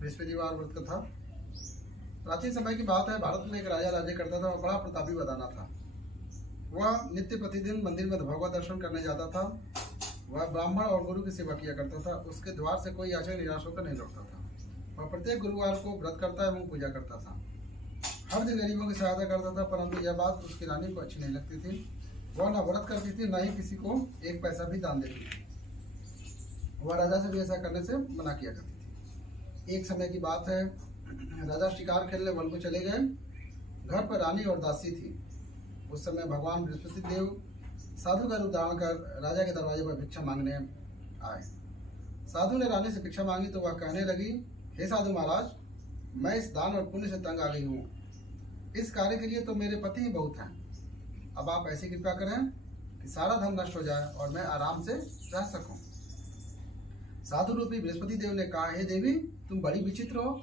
बृहस्पतिवार व्रत कथा। प्राचीन समय की बात है। भारत में एक राजा राज्य करता था। वह बड़ा प्रतापी बदाना था। वह नित्य प्रतिदिन मंदिर में भगवत दर्शन करने जाता था। वह ब्राह्मण और गुरु की सेवा किया करता था। उसके द्वार से कोई याचक निराश होकर नहीं लौटता था। वह प्रत्येक गुरुवार को व्रत करता एवं पूजा करता था। हर दिन गरीबों की सहायता करता था, परंतु यह बात उसकी रानी को अच्छी नहीं लगती थी। वह न व्रत करती थी, न ही किसी को एक पैसा भी दान देती थी। वह राजा से भी ऐसा करने से मना किया करती थी। एक समय की बात है, राजा शिकार खेलने वन को चले गए। घर पर रानी और दासी थी। उस समय भगवान बृहस्पति देव साधु का रूप धारण कर राजा के दरवाजे पर भिक्षा मांगने आए। साधु ने रानी से भिक्षा मांगी तो वह कहने लगी, हे साधु महाराज, मैं इस दान और पुण्य से तंग आ गई हूँ। इस कार्य के लिए तो मेरे पति ही बहुत हैं। अब आप ऐसी कृपा करें कि सारा धन नष्ट हो जाए और मैं आराम से रह सकूं। साधु रूपी बृहस्पति देव ने कहा, हे देवी, तुम बड़ी विचित्र हो।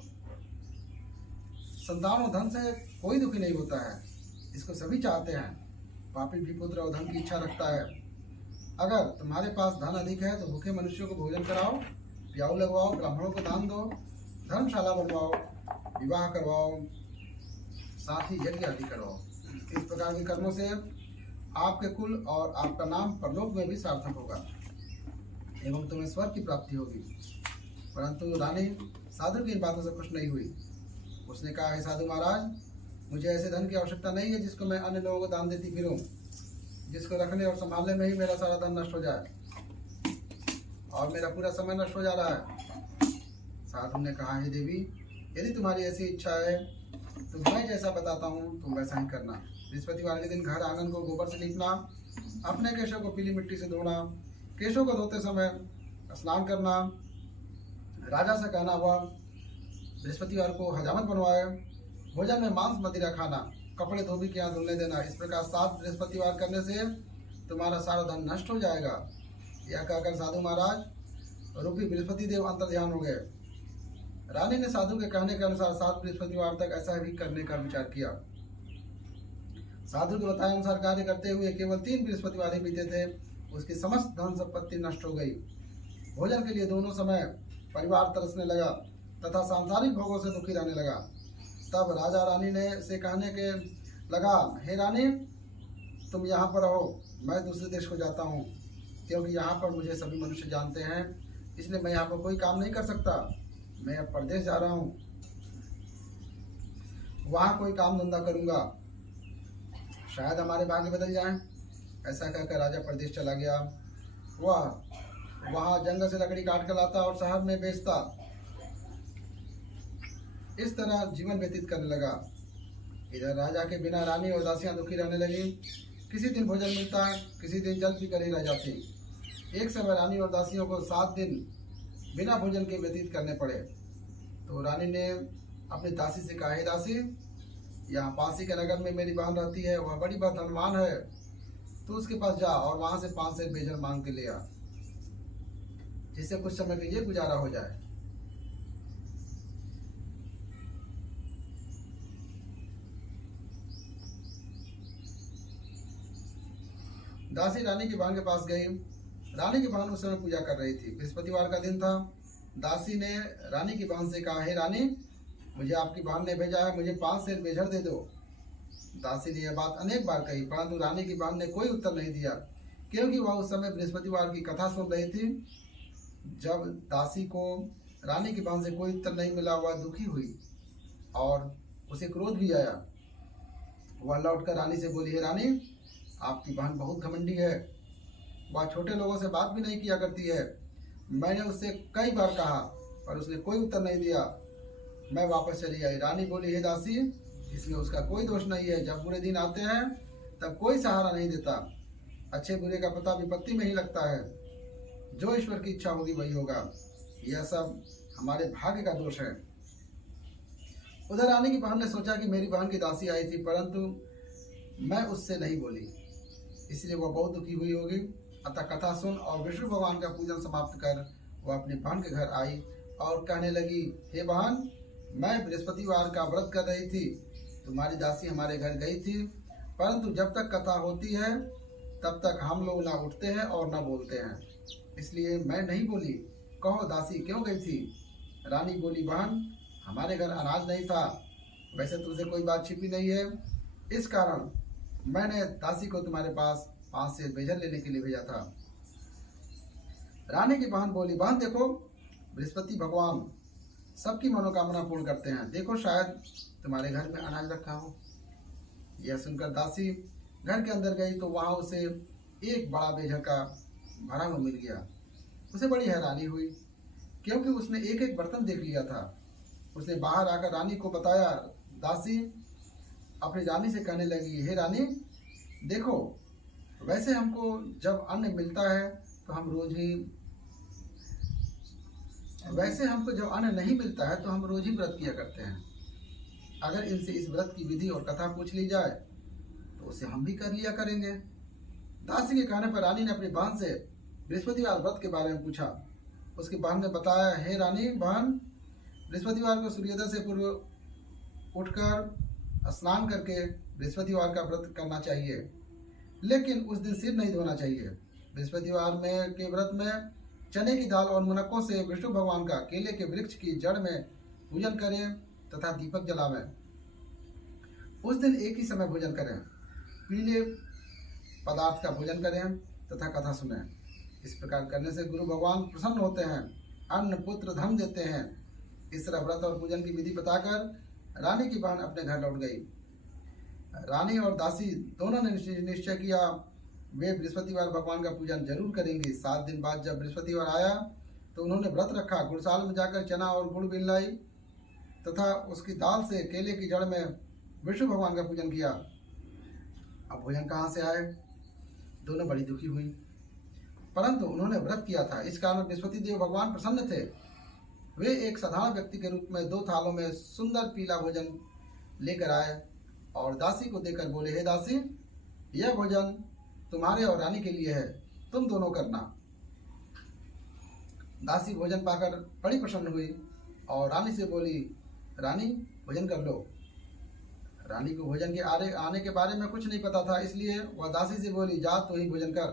संतान और धन से कोई दुखी नहीं होता है, इसको सभी चाहते हैं। पापी भी पुत्र और धन की इच्छा रखता है। अगर तुम्हारे पास धन अधिक है तो भूखे मनुष्यों को भोजन कराओ, प्याऊ लगवाओ, ब्राह्मणों को दान दो, धर्मशाला बनवाओ, विवाह करवाओ, साथ ही यज्ञ आदि करवाओ। इस प्रकार के कर्मों से आपके कुल और आपका नाम परलोक में भी सार्थक होगा एवं तुम्हें स्वर्ग की प्राप्ति होगी। परंतु रानी साधु की इन बातों से खुश नहीं हुई। उसने कहा, हे साधु महाराज, मुझे ऐसे धन की आवश्यकता नहीं है जिसको मैं अन्य लोगों को दान देती फिरूं, जिसको रखने और संभालने में ही मेरा सारा धन नष्ट हो जाए और मेरा पूरा समय नष्ट हो जा रहा है। साधु ने कहा, हे देवी, यदि तुम्हारी ऐसी इच्छा है तो मैं जैसा बताता हूँ तुम वैसा ही करना। बृहस्पतिवार के दिन घर आंगन को गोबर से लीपना, अपने केशों को पीली मिट्टी से धोना, केशों को धोते समय स्नान करना, राजा से कहना वह बृहस्पतिवार को हजामत बनवाए, भोजन में मांस मदिरा खाना, कपड़े धोबी के यहाँ धुलने देना। इस प्रकार 7 बृहस्पतिवार करने से तुम्हारा सारा धन नष्ट हो जाएगा। यह कहकर साधु महाराज रूपी बृहस्पति देव अंतर ध्यान हो गए। रानी ने साधु के कहने के अनुसार 7 बृहस्पतिवार तक ऐसा भी करने का विचार किया। साधु के बताए अनुसार कार्य करते हुए केवल 3 बृहस्पतिवार ही बीते थे। उसकी समस्त धन संपत्ति नष्ट हो गई। भोजन के लिए दोनों समय परिवार तरसने लगा तथा सांसारिक भोगों से दुखी रहने लगा। तब राजा रानी ने से कहने के लगा, हे रानी, तुम यहाँ पर रहो, मैं दूसरे देश को जाता हूँ, क्योंकि यहाँ पर मुझे सभी मनुष्य जानते हैं, इसलिए मैं यहाँ पर कोई काम नहीं कर सकता। मैं अब परदेश जा रहा हूँ, वहाँ कोई काम धंधा करूँगा, शायद हमारे भाग्य बदल जाएं। ऐसा कहकर राजा परदेश चला गया। वह वहाँ जंगल से लकड़ी काट कर लाता और शहर में बेचता। इस तरह जीवन व्यतीत करने लगा। इधर राजा के बिना रानी और दासियां दुखी रहने लगी। किसी दिन भोजन मिलता, किसी दिन जल पी कर ही रह जाती। एक समय रानी और दासियों को 7 दिन बिना भोजन के व्यतीत करने पड़े। तो रानी ने अपनी दासी से कहा, हे दासी, यहाँ पास ही के नगर में मेरी बहन रहती है, वह बड़ी धनवान है, तू उसके पास जा और वहां से 5 सेर बेजर मांग के ले आ, जिससे कुछ समय के लिए गुजारा हो जाए। दासी रानी की बहन के पास गई। रानी की बहन उस समय पूजा कर रही थी। बृहस्पतिवार का दिन था। दासी ने रानी की बहन से कहा, हे रानी, मुझे आपकी बहन ने भेजा है, मुझे 5 सेर बेजर दे दो। दासी ने यह बात अनेक बार कही, परंतु रानी की बहन ने कोई उत्तर नहीं दिया, क्योंकि वह उस समय बृहस्पतिवार की कथा सुन रही थी। जब दासी को रानी की बहन से कोई उत्तर नहीं मिला, वह दुखी हुई और उसे क्रोध भी आया। वह लौटकर रानी से बोली, हे रानी, आपकी बहन बहुत घमंडी है, वह छोटे लोगों से बात भी नहीं किया करती है। मैंने उससे कई बार कहा पर उसने कोई उत्तर नहीं दिया। मैं वापस चली आई। रानी बोली, हे दासी, इसमें उसका कोई दोष नहीं है। जब बुरे दिन आते हैं तब कोई सहारा नहीं देता। अच्छे बुरे का पता विपत्ति में ही लगता है। जो ईश्वर की इच्छा होगी वही होगा। यह सब हमारे भाग्य का दोष है। उधर रानी की बहन ने सोचा कि मेरी बहन की दासी आई थी, परंतु मैं उससे नहीं बोली, इसलिए वह बहुत दुखी हुई होगी। अतः कथा सुन और विष्णु भगवान का पूजन समाप्त कर वह अपनी बहन के घर आई और कहने लगी, हे बहन, मैं बृहस्पतिवार का व्रत कर रही थी, तुम्हारी दासी हमारे घर गई थी, परंतु जब तक कथा होती है तब तक हम लोग ना उठते हैं और ना बोलते हैं, इसलिए मैं नहीं बोली। कहो दासी क्यों गई थी? रानी बोली, बहन हमारे घर अनाज नहीं था, वैसे तुमसे कोई बात छिपी नहीं है, इस कारण मैंने दासी को तुम्हारे पास 5 सेर बेजर लेने के लिए भेजा था। रानी की बहन बोली, बहन देखो, बृहस्पति भगवान सबकी मनोकामना पूर्ण करते हैं, देखो शायद तुम्हारे घर में अनाज रखा हो। यह सुनकर दासी घर के अंदर गई तो वहां उसे एक बड़ा बेजर का भरा हुआ मिल गया। उसे बड़ी हैरानी हुई, क्योंकि उसने एक एक बर्तन देख लिया था। उसने बाहर आकर रानी को बताया। दासी अपनी रानी से कहने लगी, हे रानी देखो, वैसे हमको जब अन्न मिलता है तो हम रोज ही व्रत किया करते हैं। अगर इनसे इस व्रत की विधि और कथा पूछ ली जाए तो उसे हम भी कर लिया करेंगे। दासी के कहने पर रानी ने अपनी बहन से बृहस्पतिवार व्रत के बारे में पूछा। उसकी बहन ने बताया, हे रानी बहन, बृहस्पतिवार को सूर्योदय से पूर्व उठकर स्नान करके बृहस्पतिवार का व्रत करना चाहिए, लेकिन उस दिन सिर नहीं धोना चाहिए। बृहस्पतिवार में के व्रत में चने की दाल और मुनक्कों से विष्णु भगवान का केले के वृक्ष की जड़ में पूजन करें तथा दीपक जलावें। उस दिन एक ही समय भोजन करें, पीले पदार्थ का भोजन करें तथा कथा सुनें। इस प्रकार करने से गुरु भगवान प्रसन्न होते हैं, अन्न पुत्र धन देते हैं। इस तरह व्रत और पूजन की विधि बताकर रानी की बहन अपने घर लौट गई। रानी और दासी दोनों ने निश्चय किया वे बृहस्पतिवार भगवान का पूजन जरूर करेंगी। 7 दिन बाद जब बृहस्पतिवार आया तो उन्होंने व्रत रखा, गुड़साल में जाकर चना और गुड़ बिन लाई तथा उसकी दाल से केले की जड़ में विष्णु भगवान का पूजन किया। अब भोजन कहाँ से आए? दोनों बड़ी दुखी हुई, परंतु उन्होंने व्रत किया था, इस कारण बृहस्पति देव भगवान प्रसन्न थे। वे एक साधारण व्यक्ति के रूप में 2 थालों में सुंदर पीला भोजन लेकर आए और दासी को देकर बोले, हे दासी, यह भोजन तुम्हारे और रानी के लिए है, तुम दोनों करना। दासी भोजन पाकर बड़ी प्रसन्न हुई और रानी से बोली, रानी भोजन कर लो। रानी को भोजन के आने के बारे में कुछ नहीं पता था, इसलिए वह दासी से बोली, जा तू ही भोजन कर,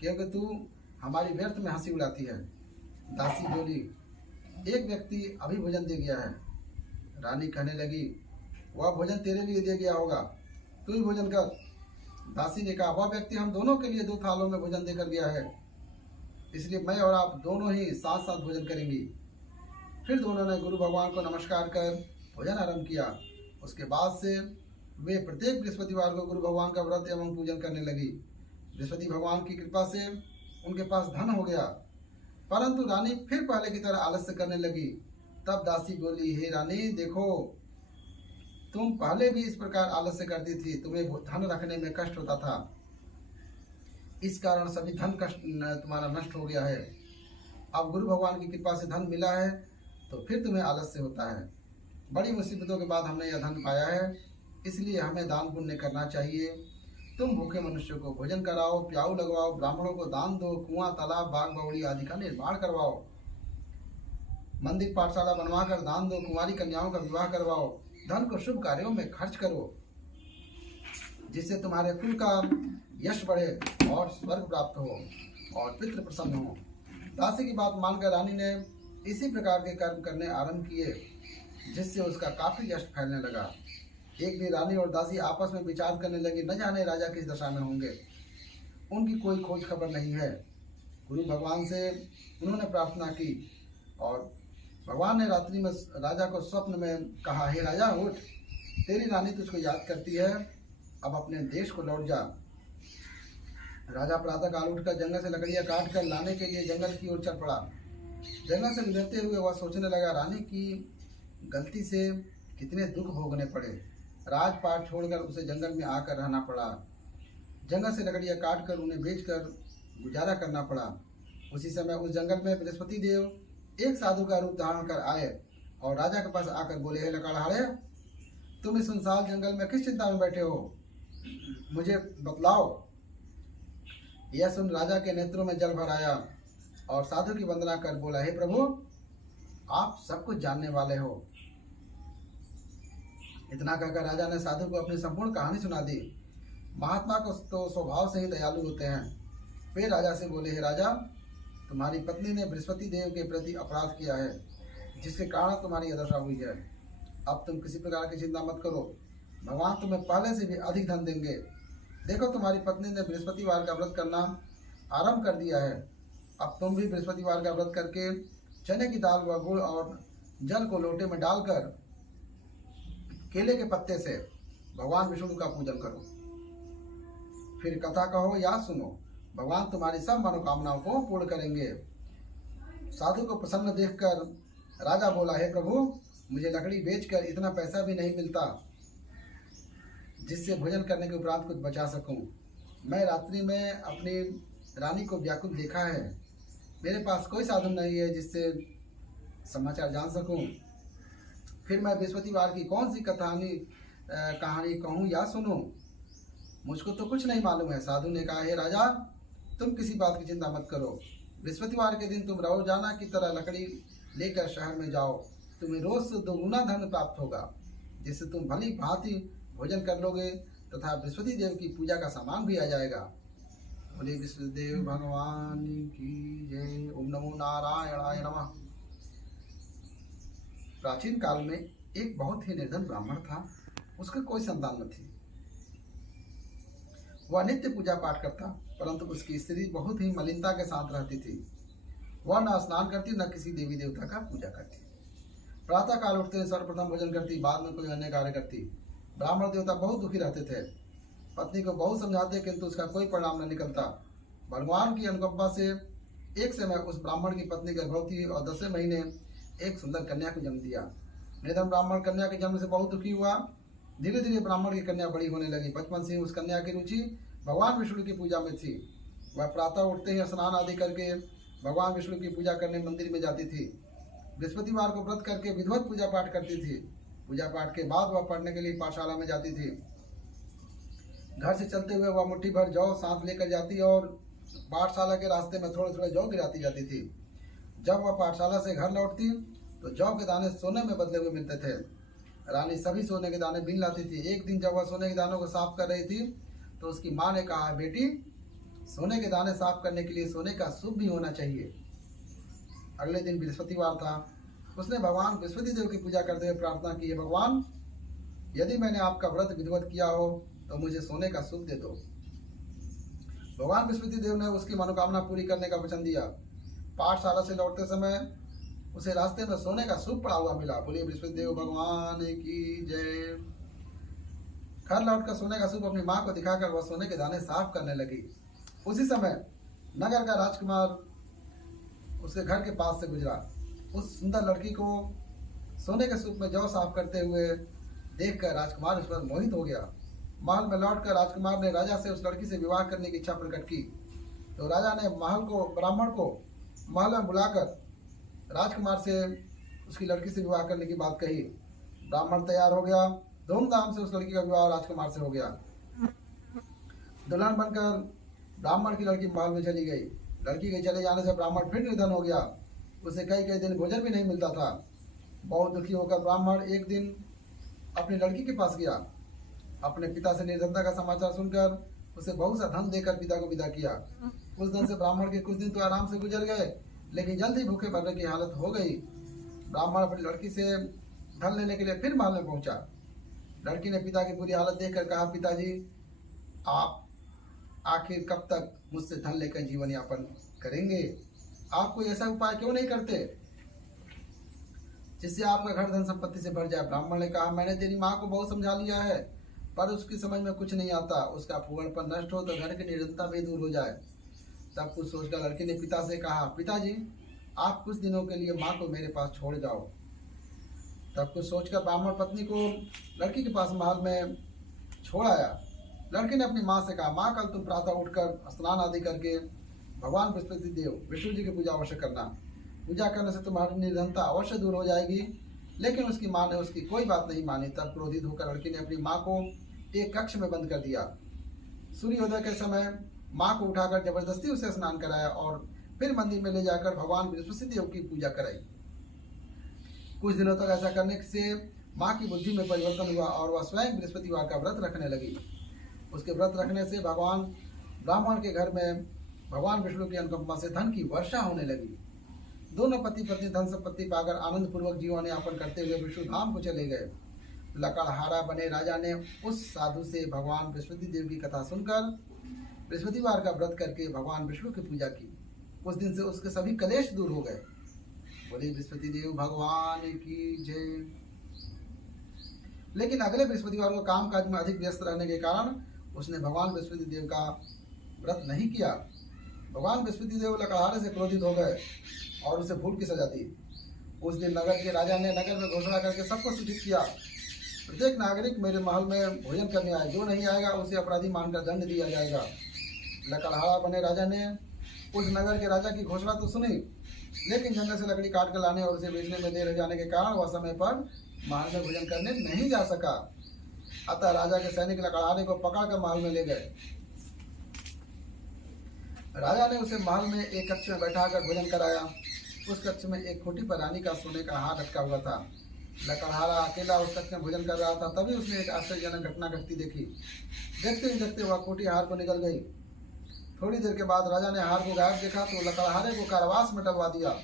क्योंकि तू हमारी व्यर्थ में हंसी उड़ाती है। दासी बोली, एक व्यक्ति अभी भोजन दे गया है। रानी कहने लगी, वह भोजन तेरे लिए दे गया होगा, तू ही भोजन कर। दासी ने कहा, वह व्यक्ति हम दोनों के लिए 2 थालों में भोजन देकर गया है, इसलिए मैं और आप दोनों ही साथ साथ भोजन करेंगी। फिर दोनों ने गुरु भगवान को नमस्कार कर भोजन आरंभ किया। उसके बाद से वे प्रत्येक बृहस्पतिवार को गुरु भगवान का व्रत एवं पूजन करने लगी। बृहस्पति भगवान की कृपा से उनके पास धन हो गया, परंतु रानी फिर पहले की तरह आलस्य करने लगी। तब दासी बोली, हे रानी देखो, तुम पहले भी इस प्रकार आलस्य करती थी, तुम्हें धन रखने में कष्ट होता था, इस कारण सभी धन कष्ट तुम्हारा नष्ट हो गया है। अब गुरु भगवान की कृपा से धन मिला है तो फिर तुम्हें आलस्य होता है। बड़ी मुसीबतों के बाद हमने यह धन पाया है, इसलिए हमें दान पुण्य करना चाहिए। तुम भूखे मनुष्यों को भोजन कराओ, प्याऊ लगवाओ, ब्राह्मणों को दान दो, कुआं, तालाब, बाग बगड़ी आदि का निर्माण करवाओ, मंदिर पाठशाला बनवाकर दान दो, कुंवारी कन्याओं का विवाह करवाओ, धन को शुभ कार्यों में खर्च करो, जिससे तुम्हारे कुल का यश बढ़े और स्वर्ग प्राप्त हो और पितृ प्रसन्न हो। दासी की बात मानकर रानी ने इसी प्रकार के कर्म करने आरंभ किए, जिससे उसका काफी यश फैलने लगा। एक दिन रानी और दासी आपस में विचार करने लगी, न जाने राजा किस दशा में होंगे, उनकी कोई खोज खबर नहीं है। गुरु भगवान से उन्होंने प्रार्थना की और भगवान ने रात्रि में राजा को स्वप्न में कहा, हे राजा उठ, तेरी रानी तुझको याद करती है, अब अपने देश को लौट जा। राजा प्रातः काल उठकर जंगल से लकड़ियां काट कर लाने के लिए जंगल की ओर चल पड़ा। जंगल से गुजरते हुए वह सोचने लगा, रानी की गलती से कितने दुख भोगने पड़े, राजपाट छोड़कर उसे जंगल में आकर रहना पड़ा, जंगल से लकड़ियां काट कर उन्हें बेचकर गुजारा करना पड़ा। उसी समय उस जंगल में बृहस्पति देव एक साधु का रूप धारण कर आए और राजा के पास आकर बोले, हे लकड़हारे, तुम इस सुनसान जंगल में किस चिंता में बैठे हो, मुझे बतलाओ। यह सुन राजा के नेत्रों में जल भर आया और साधु की वंदना कर बोला, हे प्रभु, आप सब कुछ जानने वाले हो। इतना कहकर राजा ने साधु को अपनी संपूर्ण कहानी सुना दी। महात्मा को तो स्वभाव से ही दयालु होते हैं। वे राजा से बोले, हे राजा, तुम्हारी पत्नी ने बृहस्पति देव के प्रति अपराध किया है, जिसके कारण तुम्हारी यह दशा हुई है। अब तुम किसी प्रकार की चिंता मत करो, भगवान तुम्हें पहले से भी अधिक धन देंगे। देखो तुम्हारी पत्नी ने बृहस्पतिवार का व्रत करना आरंभ कर दिया है। अब तुम भी बृहस्पतिवार का व्रत करके चने की दाल व गुड़ और जल को लोटे में डालकर केले के पत्ते से भगवान विष्णु का पूजन करो। फिर कथा कहो या सुनो, भगवान तुम्हारी सब मनोकामनाओं को पूर्ण करेंगे। साधु को प्रसन्न देखकर राजा बोला, हे प्रभु, मुझे लकड़ी बेचकर इतना पैसा भी नहीं मिलता जिससे भोजन करने के उपरांत कुछ बचा सकूं। मैं रात्रि में अपनी रानी को व्याकुल देखा है। मेरे पास कोई साधन नहीं है जिससे समाचार जान सकूं। फिर मैं बृहस्पतिवार की कौन सी कहानी कहूँ या सुनूं? मुझको तो कुछ नहीं मालूम है। साधु ने कहा, हे राजा, तुम किसी बात की चिंता मत करो। बृहस्पतिवार के दिन तुम रोजाना की तरह लकड़ी लेकर शहर में जाओ। तुम्हें रोज से 2 गुना धन प्राप्त होगा, जिससे तुम भली भांति भोजन कर लोगे तथा बृहस्पति देव की पूजा का सामान भी आ जाएगा। बोले बृहस्पति देव भगवान की जय। ओम नमो नारायणाय नमः। प्राचीन काल में एक बहुत ही निर्धन ब्राह्मण था। उसका कोई संतान न थी। वह नित्य पूजा पाठ करता, परंतु उसकी स्त्री बहुत ही मलिनता के साथ रहती थी। वह न स्नान करती, न किसी देवी देवता का पूजा करती। प्रातः काल उठते सर्वप्रथम भोजन करती, बाद में कोई अन्य कार्य करती। ब्राह्मण देवता बहुत दुखी रहते थे। पत्नी को बहुत समझाते, किंतु उसका कोई परिणाम न निकलता। भगवान की अनुकंपा से एक समय उस ब्राह्मण की पत्नी गर्भवती हुई और 10वें महीने एक सुंदर कन्या को जन्म दिया। निर्धन ब्राह्मण कन्या के जन्म से बहुत दुखी हुआ। धीरे धीरे ब्राह्मण की कन्या बड़ी होने लगी। बचपन से ही उस कन्या की रुचि भगवान विष्णु की पूजा में थी। वह प्रातः उठते ही स्नान आदि करके भगवान विष्णु की पूजा करने मंदिर में जाती थी। बृहस्पतिवार को व्रत करके विधिवत पूजा पाठ करती थी। पूजा पाठ के बाद वह पढ़ने के लिए पाठशाला में जाती थी। घर से चलते हुए वह मुट्ठी भर जौ साथ लेकर जाती और पाठशाला के रास्ते में थोड़े थोड़े जौ गिराती जाती थी। जब वह पाठशाला से घर लौटती तो जौ के दाने सोने में बदले हुए मिलते थे। रानी सभी सोने के दाने बीन लाती थी। एक दिन जब वह सोने के दानों को साफ कर रही थी तो उसकी माँ ने कहा, बेटी, सोने के दाने साफ करने के लिए सोने का सूप भी होना चाहिए। अगले दिन बृहस्पतिवार था। उसने भगवान बृहस्पति देव की पूजा करते हुए प्रार्थना की, हे भगवान, यदि मैंने आपका व्रत विधिवत किया हो तो मुझे सोने का सूप दे दो। भगवान बृहस्पति देव ने उसकी मनोकामना पूरी करने का वचन दिया। पाठशाला से लौटते समय उसे रास्ते में सोने का सूप पड़ा हुआ मिला। बोलिए बृहस्पति देव भगवान की जय। घर लौटकर सोने का सूप अपनी माँ को दिखाकर वह सोने के दाने साफ करने लगी। उसी समय नगर का राजकुमार उसके घर के पास से गुजरा। उस सुंदर लड़की को सोने के सूप में जौ साफ करते हुए देखकर राजकुमार उस पर मोहित हो गया। महल में लौटकर राजकुमार ने राजा से उस लड़की से विवाह करने की इच्छा प्रकट की। तो राजा ने ब्राह्मण को महल में बुलाकर राजकुमार से उसकी लड़की से विवाह करने की बात कही। ब्राह्मण तैयार हो गया। धूमधाम से उस लड़की का विवाह राजकुमार से हो गया। दुल्हन बनकर ब्राह्मण की लड़की महल में चली गई। लड़की के चले जाने से ब्राह्मण फिर निर्धन हो गया। उसे कई कई दिन भोजन भी नहीं मिलता था। बहुत दुखी होकर ब्राह्मण एक दिन अपनी लड़की के पास गया। अपने पिता से निर्धनता का समाचार सुनकर उसे बहुत सा धन देकर पिता को विदा किया। उस धन से ब्राह्मण के कुछ दिन तो आराम से गुजर गए, लेकिन जल्द ही भूखे मरने की हालत हो गई। ब्राह्मण अपनी लड़की से धन लेने के लिए फिर महल में पहुंचा। लड़की ने पिता की बुरी हालत देखकर कहा, पिताजी, आप आखिर कब तक मुझसे धन लेकर जीवन यापन करेंगे? आप कोई ऐसा उपाय क्यों नहीं करते जिससे आपका घर धन संपत्ति से भर जाए? ब्राह्मण ने कहा, मैंने तेरी माँ को बहुत समझा लिया है, पर उसकी समझ में कुछ नहीं आता। उसका फूहड़पन नष्ट हो तो घर की निर्धनता भी दूर हो जाए। तब कुछ सोचकर लड़की ने पिता से कहा, पिताजी, आप कुछ दिनों के लिए माँ को मेरे पास छोड़ जाओ। तब कुछ सोचकर ब्राह्मण पत्नी को लड़की के पास महल में छोड़ आया। लड़की ने अपनी माँ से कहा, माँ, कल तुम प्रातः उठकर स्नान आदि करके भगवान बृहस्पति देव विष्णु जी की पूजा अवश्य करना। पूजा करने से तुम्हारी निर्धनता अवश्य दूर हो जाएगी। लेकिन उसकी माँ ने उसकी कोई बात नहीं मानी। तब क्रोधित होकर लड़की ने अपनी माँ को एक कक्ष में बंद कर दिया। सूर्योदय के समय माँ को उठाकर जबरदस्ती उसे स्नान कराया और फिर मंदिर में ले जाकर भगवान बृहस्पति देव की पूजा कराई। कुछ दिनों तक ऐसा करने से माँ की बुद्धि में परिवर्तन हुआ और वह स्वयं बृहस्पतिवार का व्रत रखने लगी। उसके व्रत रखने से ब्राह्मण के घर में भगवान विष्णु की अनुकंपा से धन की वर्षा होने लगी। दोनों पति पत्नी धन संपत्ति पाकर आनंद पूर्वक जीवन यापन करते हुए विष्णु धाम को चले गए। लकड़हारा बने राजा ने उस साधु से भगवान बृहस्पति देव की कथा सुनकर बृहस्पतिवार का व्रत करके भगवान विष्णु की पूजा की। उस दिन से उसके सभी कलेश दूर हो गए। बोले बृहस्पति देव भगवान की जय। लेकिन अगले बृहस्पतिवार को काम काज में अधिक व्यस्त रहने के कारण उसने भगवान बृहस्पति देव का व्रत नहीं किया। भगवान बृहस्पति देव लकड़हारे से क्रोधित हो गए और उसे भूल की सजा दी। उस दिन नगर के राजा ने नगर में घोषणा करके सबको सूचित किया, प्रत्येक नागरिक मेरे महल में भोजन करने आए, जो नहीं आएगा उसे अपराधी मानकर दंड दिया जाएगा। लकड़हारा बने राजा ने उस नगर के राजा की घोषणा तो सुनी, लेकिन जंगल से लकड़ी काट कर लाने और उसे बेचने में देर हो जाने के कारण वह समय पर महल में भोजन करने नहीं जा सका। अतः राजा के सैनिक लकड़हारे को पकड़कर महल में ले गए। राजा ने उसे महल में एक कक्ष में बैठाकर भोजन कराया। उस कक्ष में एक खूंटी पर रानी का सोने का हार लटका हुआ था। लकड़हारा अकेला उस कक्ष में भोजन कर रहा था, तभी उसने एक आश्चर्यजनक घटना घटती देखी। देखते ही देखते वह खूंटी हार को निकल गई। थोड़ी देर के बाद राजा ने हार को गायब देखा तो लकड़हारे को कारावास में डलवा दिया।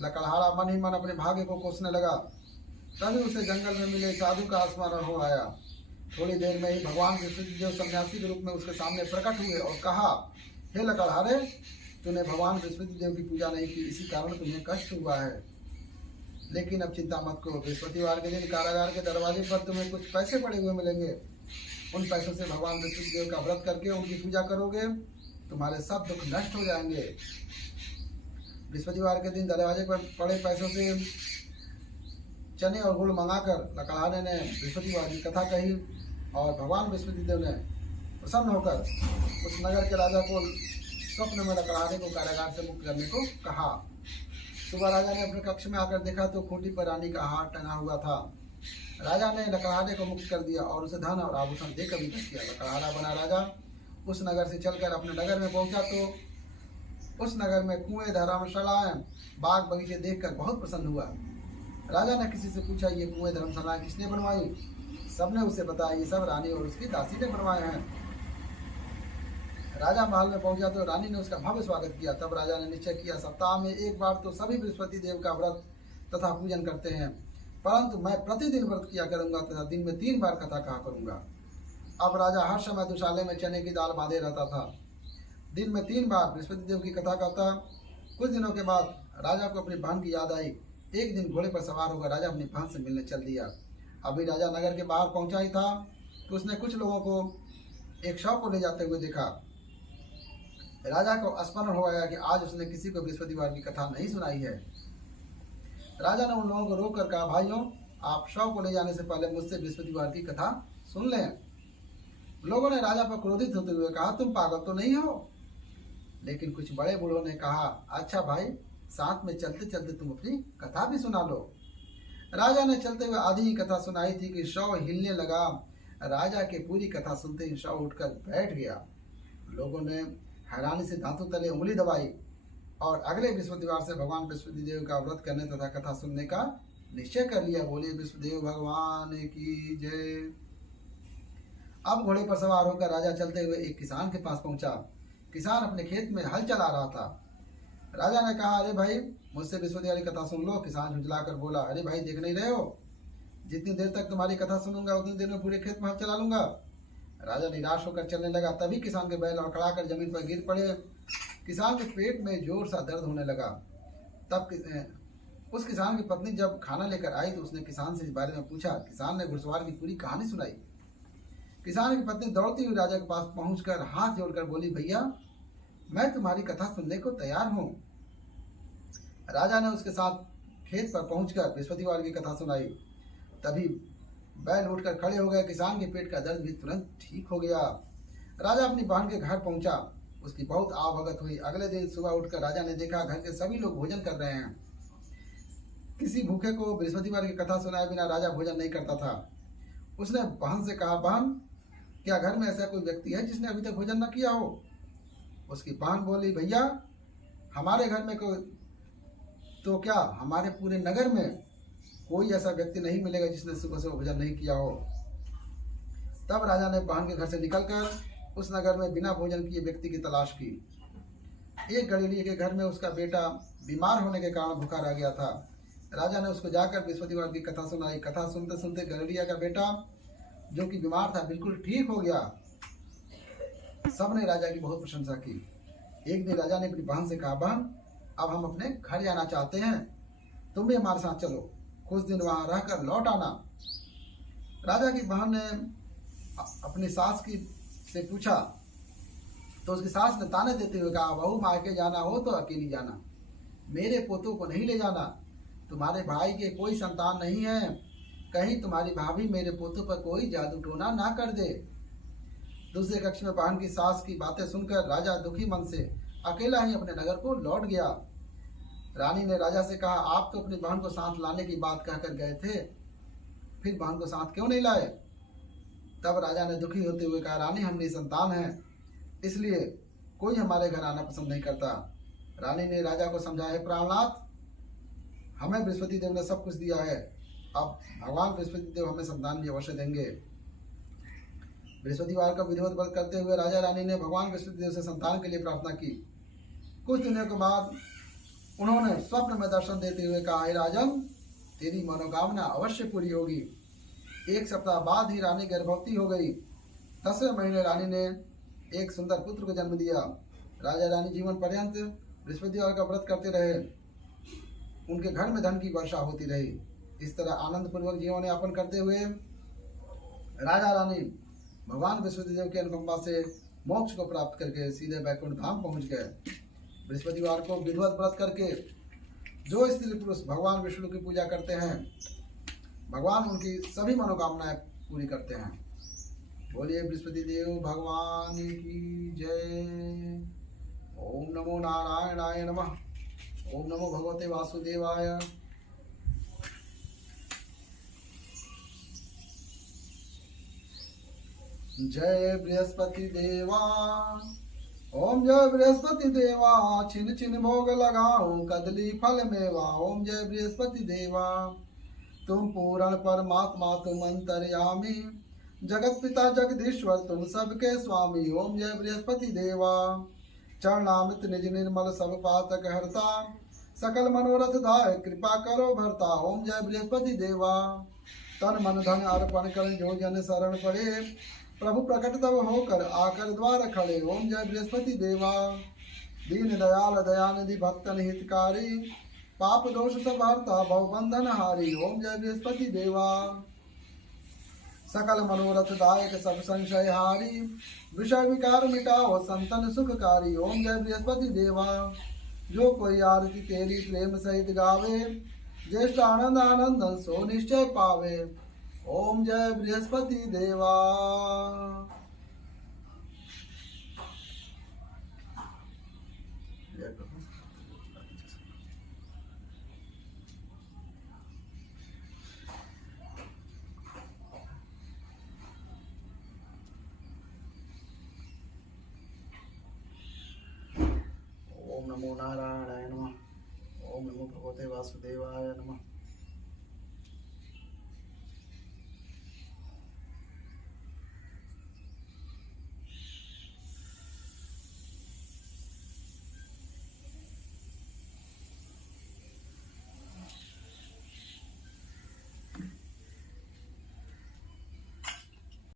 लकड़हारा मन ही मन अपने भाग्य को कोसने लगा। तभी उसे जंगल में मिले साधु का स्मरण हो आया। थोड़ी देर में ही भगवान बृहस्पति देव सन्यासी के रूप में उसके सामने प्रकट हुए और कहा, हे लकड़हारे, तूने भगवान बृहस्पति देव की पूजा नहीं की, इसी कारण तुम्हें कष्ट हुआ है। लेकिन अब चिंता मत करो, बृहस्पतिवार के दिन कारागार के दरवाजे पर तुम्हें कुछ पैसे पड़े हुए मिलेंगे। उन पैसों से भगवान बृहस्पति देव का व्रत करके उनकी पूजा करोगे, तुम्हारे सब दुख नष्ट हो जाएंगे। बृहस्पतिवार के दिन दरवाजे पर पड़े पैसों से चने और गुड़ मंगाकर लकड़हारे ने बृहस्पतिवार की कथा कही और भगवान बृहस्पति देव ने प्रसन्न होकर उस नगर के राजा को स्वप्न में लकड़हारे को कारागार से मुक्त करने को कहा। सुबह राजा ने अपने कक्ष में आकर देखा तो खूंटी पर रानी का हार टंगा हुआ था। राजा ने लकड़हारे को मुक्त कर दिया और उसे धन और आभूषण देकर विदा किया। लकड़हारा बना राजा उस नगर से चलकर अपने नगर में पहुंचा तो उस नगर में कुएं, धर्मशालाएं, बाग बगीचे देखकर बहुत प्रसन्न हुआ। राजा ने किसी से पूछा, ये कुएं, धर्मशालाएं किसने बनवाई? सबने उसे बताया, ये सब रानी और उसकी दासी ने बनवाए हैं। राजा महल में पहुंचा तो रानी ने उसका भव्य स्वागत किया। तब राजा ने निश्चय किया, सप्ताह में एक बार तो सभी बृहस्पति देव का व्रत तथा पूजन करते हैं, परंतु मैं प्रतिदिन व्रत किया करूंगा तथा दिन में 3 बार कथा कहा करूंगा। अब राजा हर समय दुशाले में चने की दाल बांधे रहता था। दिन में 3 बार बृहस्पति देव की कथा करता। कुछ दिनों के बाद राजा को अपनी बहन की याद आई। एक दिन घोड़े पर सवार होकर राजा अपनी बहन से मिलने चल दिया। अभी राजा नगर के बाहर पहुंचा ही था तो उसने कुछ लोगों को एक शव को ले जाते हुए देखा। राजा को स्मरण हो गया कि आज उसने किसी को बृहस्पतिवार की कथा नहीं सुनाई है। राजा ने उन लोगों को रोक कर कहा, भाइयों, आप शव को ले जाने से पहले मुझसे बृहस्पतिवार की कथा सुन लें। लोगों ने राजा पर क्रोधित होते हुए कहा, तुम पागल तो नहीं हो? लेकिन कुछ बड़े बूढ़ों ने कहा, अच्छा भाई, साथ में चलते चलते तुम अपनी कथा भी सुना लो। राजा ने चलते हुए आधी ही कथा सुनाई थी कि शव हिलने लगा। राजा के पूरी कथा सुनते ही शव उठकर बैठ गया। लोगों ने हैरानी से दांतों तले उंगली दबाई और अगले बृहस्पतिवार से भगवान बृहस्पति देव का व्रत करने तथा कथा सुनने का निश्चय कर लिया। बोलिए बृहस्पतिदेव भगवान की जय। अब घोड़े पर सवार होकर राजा चलते हुए एक किसान के पास पहुंचा। किसान अपने खेत में हल चला रहा था। राजा ने कहा, अरे भाई, मुझसे बृहस्पतिवार की कथा सुन लो। किसान झुंझलाकर बोला, अरे भाई, देख नहीं रहे हो, जितनी देर तक तुम्हारी कथा सुनूंगा उतनी देर में पूरे खेत में हल चला लूंगा। राजा निराश होकर चलने लगा। तभी किसान के बैल लड़खड़ाकर जमीन पर गिर पड़े। किसान के पेट में जोर सा दर्द होने लगा। तब उस किसान की पत्नी जब खाना लेकर आई तो उसने किसान से इस बारे में पूछा। किसान ने घुड़सवार की पूरी कहानी सुनाई। किसान की पत्नी दौड़ती हुई राजा के पास पहुंचकर हाथ जोड़कर बोली, भैया, मैं तुम्हारी कथा सुनने को तैयार हूं। राजा ने उसके साथ खेत पर पहुंचकर बृहस्पतिवार की कथा सुनाई। तभी बैल उठकर खड़े हो गए। किसान के पेट का दर्द भी तुरंत ठीक हो गया। राजा अपनी बहन के घर पहुंचा। उसकी बहुत आवभगत हुई। अगले दिन सुबह उठकर राजा ने देखा घर के सभी लोग भोजन कर रहे हैं। किसी भूखे को बृहस्पतिवार की कथा सुनाए बिना राजा भोजन नहीं करता था। उसने बहन से कहा, बहन, क्या घर में ऐसा कोई व्यक्ति है जिसने अभी तक भोजन न किया हो? उसकी बहन बोली, भैया, हमारे घर में कोई तो क्या, हमारे पूरे नगर में कोई ऐसा व्यक्ति नहीं मिलेगा जिसने सुबह से भोजन नहीं किया हो। तब राजा ने बहन के घर से निकलकर उस नगर में बिना भोजन किए व्यक्ति की तलाश की। एक गड़ेलिए के घर में उसका बेटा बीमार होने के कारण भूखा रह गया था। राजा ने उसको जाकर बृहस्पतिवार की कथा सुनाई। कथा सुनते सुनते गरुड़िया का बेटा जो कि बीमार था बिल्कुल ठीक हो गया। सबने राजा की बहुत प्रशंसा की। एक दिन राजा ने अपनी बहन से कहा, बहन अब हम अपने घर जाना चाहते हैं, तुम भी हमारे साथ चलो, कुछ दिन वहां रहकर लौट आना। राजा की बहन ने अपनी सास की से पूछा तो उसकी सास ने ताने देते हुए कहा, बहू मायके जाना हो तो अकेली जाना, मेरे पोतों को नहीं ले जाना। तुम्हारे भाई के कोई संतान नहीं है, कहीं तुम्हारी भाभी मेरे पोतों पर कोई जादू टोना ना कर दे। दूसरे कक्ष में बहन की सास की बातें सुनकर राजा दुखी मन से अकेला ही अपने नगर को लौट गया। रानी ने राजा से कहा, आप तो अपनी बहन को साथ लाने की बात कहकर गए थे, फिर बहन को साथ क्यों नहीं लाए? तब राजा ने दुखी होते हुए कहा, रानी हम निसंतान हैं, इसलिए कोई हमारे घर आना पसंद नहीं करता। रानी ने राजा को समझाया, प्राणनाथ हमें बृहस्पति देव ने सब कुछ दिया है, अब भगवान बृहस्पति देव हमें संतान भी अवश्य देंगे। बृहस्पतिवार का विधिवत व्रत करते हुए राजा रानी ने भगवान बृहस्पति देव से संतान के लिए प्रार्थना की। कुछ दिनों के बाद उन्होंने स्वप्न में दर्शन देते हुए कहा, हे राजन तेरी मनोकामना अवश्य पूरी होगी। एक सप्ताह बाद ही रानी गर्भवती हो गई। 10वें महीने रानी ने एक सुंदर पुत्र को जन्म दिया। राजा रानी जीवन पर्यंत बृहस्पतिवार का व्रत करते रहे। उनके घर में धन की वर्षा होती रही। इस तरह आनंद पूर्वक जीवन यापन करते हुए राजा रानी भगवान बृहस्पति देव की अनुकंपा से मोक्ष को प्राप्त करके सीधे बैकुंठ धाम पहुंच गए। बृहस्पतिवार को विधिवत व्रत करके जो स्त्री पुरुष भगवान विष्णु की पूजा करते हैं, भगवान उनकी सभी मनोकामनाएं पूरी करते हैं। बोलिए बृहस्पति देव भगवान की जय। ओम नमो नारायणाय नमः। ओम नमो भगवते वासुदेवाय। जय बृहस्पति देवा। ओम जय बृहस्पति देवा, छिन छिन भोग लगाओ कदली फल मेवा। ओम जय बृहस्पति देवा, तुम पूर्ण परमात्मा तुम अंतर्यामी, जगत पिता जगदीश्वर तुम सबके स्वामी। ओम जय बृहस्पति देवा, चरणामृत निज निर्मल सब पातक हरता, सकल मनोरथ दाय कृपा करो भरता। ओम जय बृहस्पति देवा, तन मन धन अर्पण कर जो जन शरण पड़े, प्रभु प्रकट तब होकर आकर द्वार खड़े। ओम जय बृहस्पति देवा, दीन दयाल दयानिधि भक्तन हितकारी, पाप दोष सब हरता भव बंधन हारी। ओम जय बृहस्पति देवा, सकल मनोरथ दायक सब संशय हारी, विषय विकार मिटाओ संतन सुखकारी। ओम जय बृहस्पति देवा, जो कोई आरती तेरी प्रेम सहित गावे, ज्येष्ठ आनंद आनंदन सो निश्चय पावे। ओम जय बृहस्पति देवा। ओम नमो नारायणाय नमः। ओम नमो भगवते वासुदेवाय नमः।